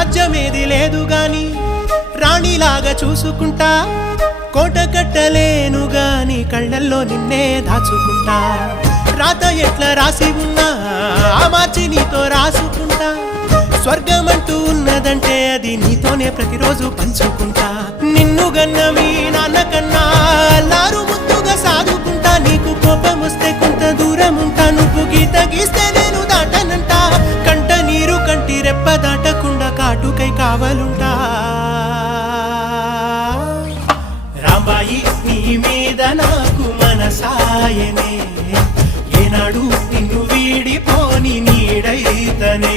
రాజ్యమేది లేదు గాని రాణిలాగా చూసుకుంటా కోట కట్టలేను గాని కళ్ళల్లో నిన్నే దాచుకుంటా రాత ఎట్లా రాసి ఉన్నా ఆ మార్చి నీతో రాసుకుంటా స్వర్గమంటూ ఉన్నదంటే అది నీతోనే ప్రతిరోజు పంచుకుంటా నిన్ను గన్నవి నాన్నకన్నా లారు ముద్దుగా సాదుకుంటా నీకు కోపం వస్తే కొంత దూరం ఉంటా నువ్వు గీత గీస్తే నేను దాటనంట కంట నీరు కంటి రెప్ప దాటకుండా కాటుకై కావలుంటా రాంబాయి నీ మీద నాకు మనసాయనే ఏనాడు నిన్ను వీడిపోని నీడైతనే